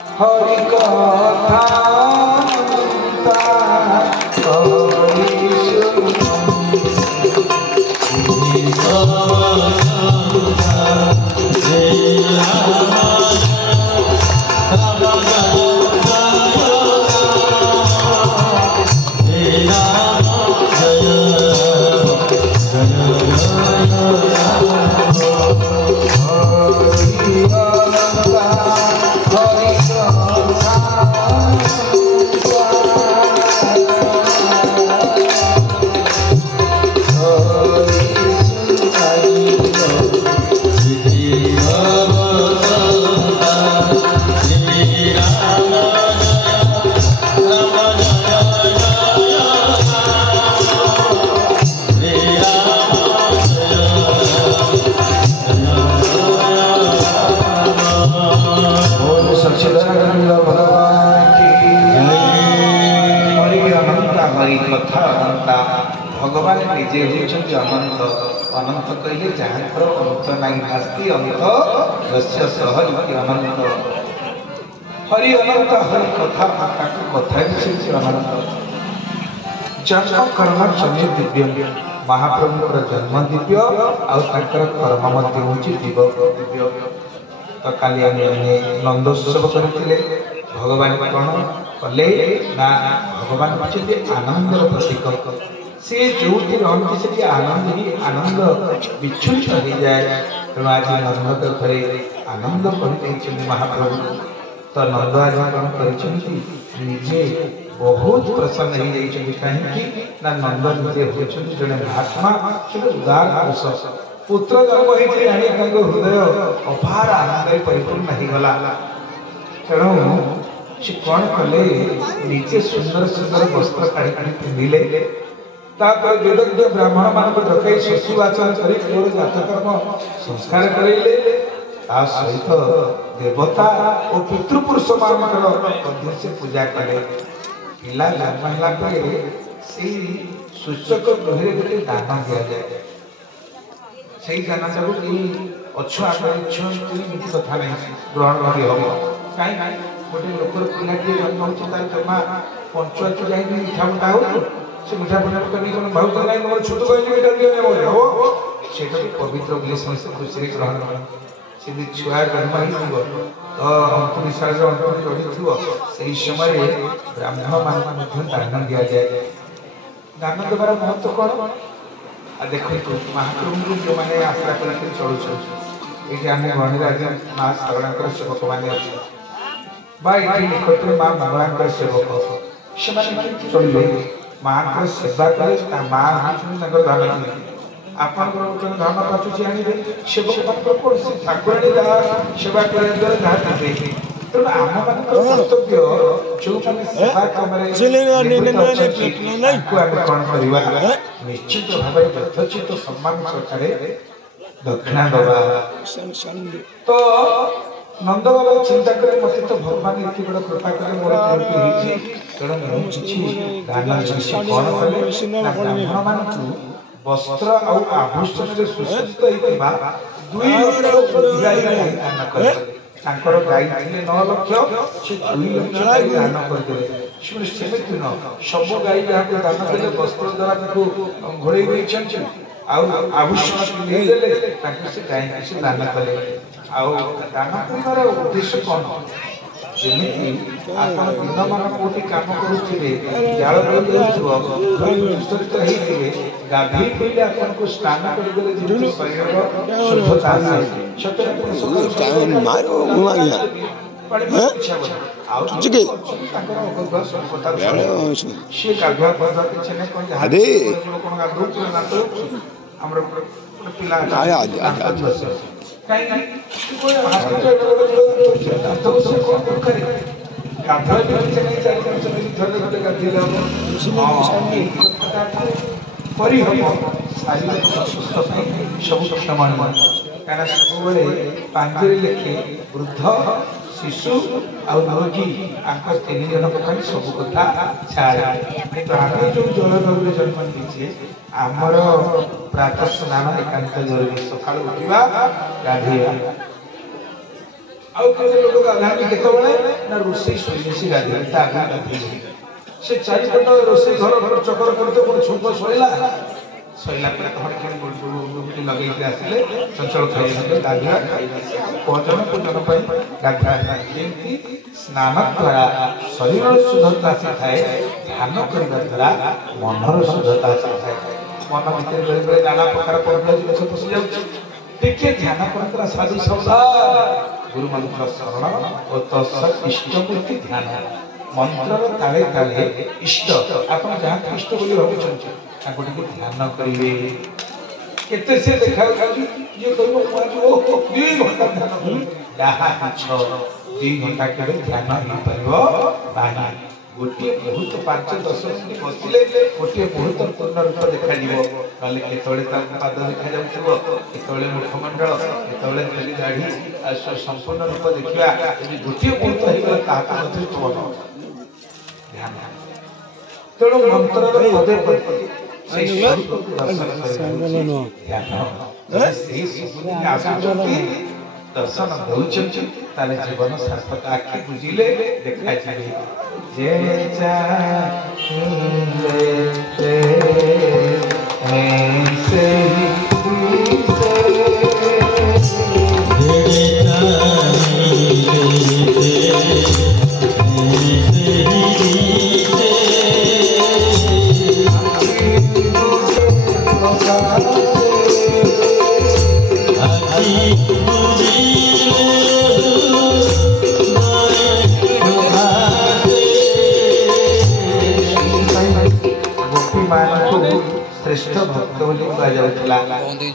हरि कथा भगवान निजे होती अनंत अनंत कहले जहाँ अंत नहीं भास्ती अंत यस्य सह अनंत हरि अनंत हरि कथा कथा अनंत जन्म कर्म जन्म दिव्य महाप्रभुर जन्म दिव्य आर कर्म दिव्य तो काली नंदोत्सव करते भगवान कौन कले ना भगवान होती आनंदर प्रतीक से जो रही आनंद ही आनंद विच्छुत हो जाए तेणु आज नंद घरे आनंद कर महाप्रभु तो नंद आज कौन करजे बहुत प्रसन्न हो जाती कहीं ना नंद निजे होती जड़े महात्मा से उदार पुरुष पुत्र जन्म होती हृदय अपार आनंद परिपूर्ण हो गला तेणु से कौन कले निजे सुंदर सुंदर वस्त्र काढ़ी काढ़ी पिंधिले वेदज्ञ ब्राह्मण मान डकई शशि वाचन कर जातकर्म संस्कार करेले सहित देवता और पितृपुरुष मान से पूजा कले पिला जन्म है सूचक गृह गोटे दान दि जाए से दान टाक अच्छु आगे कथा नहीं ग्रहण कर कहीं गोटे लोकर पिलाटी जन्म होता जमा पंचायत जाए मिठा मुठा हो से मिठा मुठा करनी बहुत ना मोर छोट कह पवित्र बोले समस्त खुशी ग्रहण कर से छुआ जन्म हो तो अंकुरिशाल अंकुरी चढ़ी से समय ब्राह्मण मान दान दि जाए दान देवार महत्व कौन आ देखो महाप्रभु जो मैंने आशा करके चलुँ ये आम गणिराज माँ शारदा सेवक मैंने अच्छे निकट में माँ मंगला सेवक से चलिए माँ को सेवा करें माँ धन आपण धन पाचुची आने सेवक ठाकुराणी सेवा करने द्वारा जहाँ देते तेणु आम मान कर्तव्य जो सेवा कम कौन कर निश्चित भाव यथोचित सम्मान सरकार दक्षिणा दबा तो नंद बाबा चिंता करे मत तो भगवान इतनी बड़ा कृपा करे मोर होती तेणु मुझे दान कौन कले ब्राह्मण मान वस्त्र और आभूषण सुसज्जित होता दुई गाई दान कले गाई थे 9 लक्ष से 2 लक्ष गाई दान करदे सेमती न सब गाई दान कले वस्त्र द्वारा घोड़े आभूषण देले से गाई से दान कले दान कर उद्देश्य कौन जमी आप दिन मान कौटी कम करुवे जाल होते गाधी पहले आपको स्नान करदे शरीर शुद्धता शारीरिक सुस्थ सब क्षमण क्या सब पांजरे लेखे वृद्ध शिशु और रोगी आंख 3 जन सब कथा छाड़े तो आम जो जलवायु जन्म दीजिए आमर प्रातः स्नान एकांत जरूरी सका उठा गाधेवा आउ केते लोक गाधानी केतबेले ना रोषेई सोइले से गाधे ता गाधे से चारिपट रोषेई घर घर चक्कर करते कोन छुप सोइला सोइला पर घर के गुटी लगै के आसले चंचल खाइ गाधा भोजन पूजन पई गाधा जेंति स्नान द्वारा शरीर शुद्धता सिखाए ध्यान करबा द्वारा मनर शुद्धता सिखाए मन भीतर बेले बेले नाना प्रकार प्रॉब्लम जिनिस पसि जाउछि देखिए ध्यान परंपरा साधु सावधान गुरु मंत्र शरण और तत्सत इष्टपूर्ति ध्यान मंत्र ताले ताले इष्ट आपण जहाँ इष्ट बोली भावुଛନ୍ତି ताको टिके ध्यान करिवे केते से देखा ये कहबो ओ 2 घंटा ध्यान करी याहा छ 2 घंटा केबे ध्यान ही परिबो बाना गोटे बहुत 5-10 मिनिट बसिले गोटे बहुत पूर्ण रूप देखा जीवो नले केतळे ता पाद देखा जाउछबो केतळे मुखमंडल केतळे खाली दाढ़ी संपूर्ण रूप देखिबा यदि गोटे बहुत हे गला ताका मते तोन ध्यान तेणु मंत्र पदे पदे से स्वरूप दर्शन करिनो ध्यान से सुनि आसुचंती दर्शन होउचंती ताले जीवन सार्थक आखि बुझिले देखा जाबे जे चाहिले ऐसे श्रेष्ठ भक्त बोली कहा जाउतला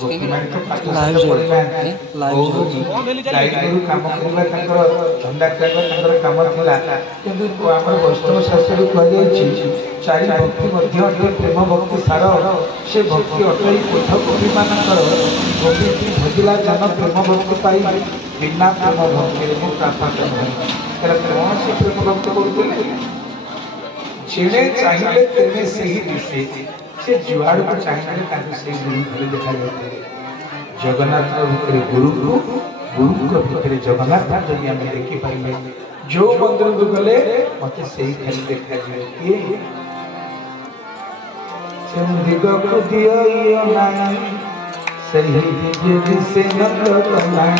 गोपी मान तो पाठ पढ़िला लाइव काम करबा तंकर झंडा करबा तंकर काम थिला किंतु हमर वैष्णव शास्त्र कह जायछि चारि भक्ति मध्य प्रेम भक्ति सार से भक्ति अटई पथ गोपी मानकर गोपी भजिला जन प्रेम भक्ति पाई बिना प्रेम भक्ति रे प्राप्त नहीं तेरा कौन से प्रेम भक्ति करते जेने चाहिए तेने से ही दिसे से जुआड़ को चाहिए ताकि से गुरु भले देखा जाते जगन्नाथ भितर गुरु को भितर जगन्नाथ जदि हम देखि पाइले जो मंदिर को गले मते सही खाली देखा जाए के चंदिग को दियो नाम सही दिगे दिसे नंद कमाई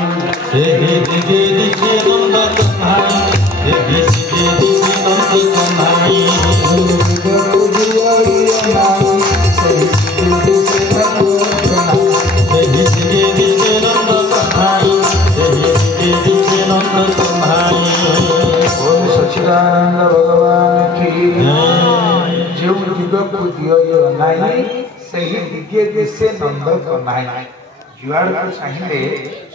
सही दिगे दिसे नंद कमाई सही दिगे दिसे नंद कमाई चंदिग को दियो नाम सही दिगे दिसे नंद कमाई सही दिगे दिसे नंद कमाई सही दिगे दिसे नंद कमाई ओम सच्चिदानंद भगवान की जो दिग को दियो नाई सही दिगे दिसे नंद कमाई जुआड़ को चाहिए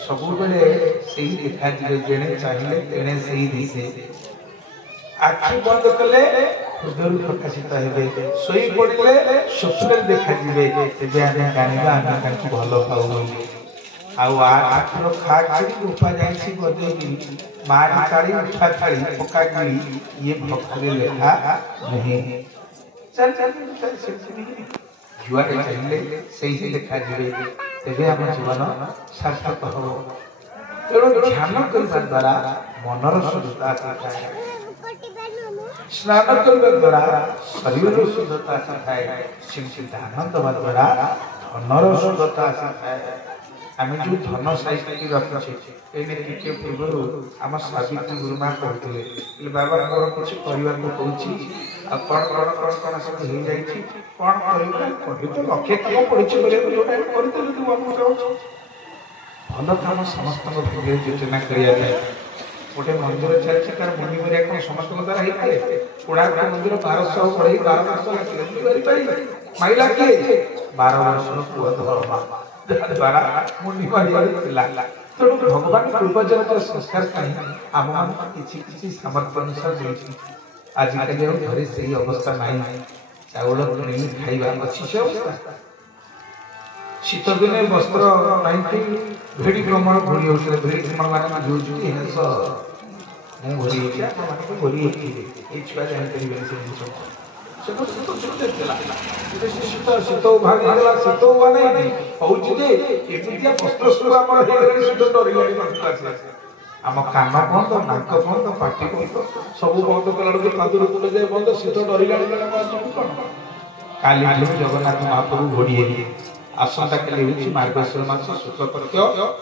सब बेले सही देखा दिए जेने चाहिए तेने सही दिसे आखि बंद कले हृदय प्रकाशित हेबे सोई पड़ले स्वप्न देखा दिबे तेबे आने जानिबा आने कांची भलो पाउ बोली आउ आखिर खा खाली उपा जाईछि बदेगी मार काली उठा खाली पका गिरी ये भक्ति लेखा नहीं चल चल चल जुआड़ चाहिए सही देखा दिबे तेबे हम जीवन सार्थक हो तेणु ध्यान करने द्वारा मनर शुद्धता सिखाए स्नान करने द्वारा शरीर शुद्धता सिखाए ध्यान देवा द्वारा धनर शुद्धता सिखाए आम जो धन साइकिल रखुचे एने टिके पूर्व आम सावित्री गुरुमा कहते बाबा मोर कुछ परिवार को कहूँ कौन कौन कौन कौन सब हो जाए कौन कह तो लक्षे कम पढ़ी भल काम समस्त भाग्य योजना करने गोटे मंदिर चलती तार मुनि मरिया कौन समस्त द्वारा ही पाए कोड़ाक मंदिर 1200 पढ़े 12 वर्ष लगे माइला किए 12 वर्ष पुआ धर्मा द्वारा मुनि मरिया तेणु भगवान पूर्वजन संस्कार कहीं आम मान किसी सामर्थ्य अनुसार देती आजिकल घरे से अवस्था नहीं चाउल किणी खाइबा अच्छी से अवस्था शीत दिने वस्त्र नहीं भेड़ी भ्रमण घोड़ी होते भेड़ी भ्रमण मान जो घोड़ी घोड़ी छुआ जानकारी शीत शीत भाग शीत हुआ नहीं हूँ वस्त्र सब आम शुद्ध डर आम कान बंद नाक बंद पाटी बंद सब बंद कला कादूर कूल जाए बंद सी तो डरला कौन काली जगन्नाथ महाप्रभु घोड़ी आसंता काली हूँ मार्गशीर मास शुक्लपक्ष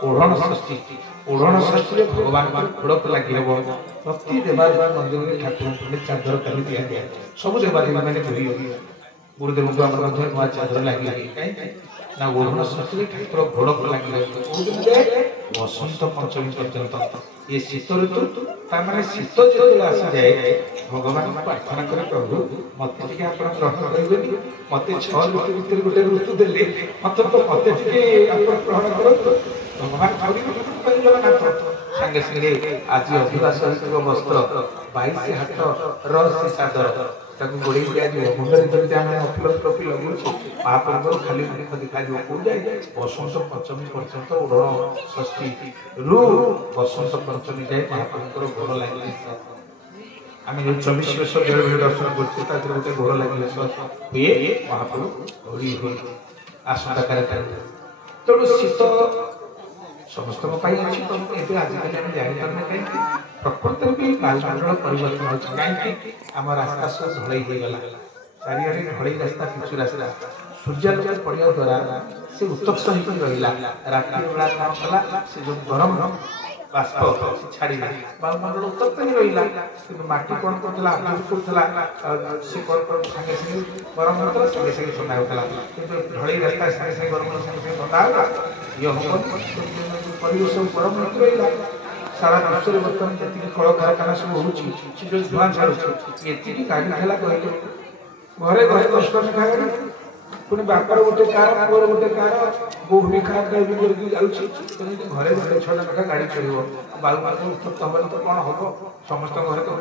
ओढ़ण षष्ठी ओढ़ण षष्ठी भगवान घोड़क लगे प्रति देवादेवी मंदिर में ठाकुर चादर काली दिया गया सब देवादेवी मैंने घोड़ी गुरुदेव को नुआ चादर लगे कहीं ना ओढ़ण षष्ठी ठाकुर घोड़क लगे बसंत पंचमी पर्यंत ये शीत ऋतु तार शीत जो आसी जाए भगवान प्रार्थना करे प्रभु मत आप ग्रहण करेंगे मत 6 ऋतु भितर गोटे ऋतु देले मत तो मत ग्रहण कर भगवान जगन्नाथ संगे संगे आज अधिवास वस्त्र 22 हाथ रसी चादर गोड़े दिया मुंडे जमी आम अफिल ट्रफी लगुच महाप्रभु खाली मुख देखा कौ जाए बसंत पंचमी पर्यंत ओढ़ षष्ठी रु बसंत पंचमी जाए महाप्रभुर घोड़ लगे आम जो 24 वर्ष बेड़ बेड़ दर्शन करते गोटे घोड़ लगे हुए महाप्रभु घोड़ी हुए आसंता तेणु शीत समस्त अच्छी तो आजिकल आम जापारे कहीं प्रकृति भी बायुमंडल परिवर्तन हो कहीं आम रास्ता सब ढलई होगा चारिड़े ढलई रास्ता पिछु रास्ता सूर्यालोक पड़ा द्वारा से उत्तप्त हो रहा राति बेला कौन कला से जो गरम बाष्प छाड़ा बायुमंडल उत्तप्त ही रहा कि माटी कौन करता आगे करूला से कौन सागे सागे गरम होता सागे सागे ठंडा होता कि ढलई रास्ता सागे सागे गरम सागे सागे ठंडा होगा ये हम परिवेश गरम होती रहा सारा विश्व में बर्तमान जी कल कारखाना सब हो धूआ छाड़ू ये गाड़ी ठेला कहले घरे घरे 10 टन गाड़ी पुणी बापर गोटे कार पुअर गोटे कार बो भी कार ड्राइविंग करके जाऊँगी घरे घरे 6 टन गाड़ी चलो बायुमंडल उत्तप्त हम तो कौन हम समस्त घरे तो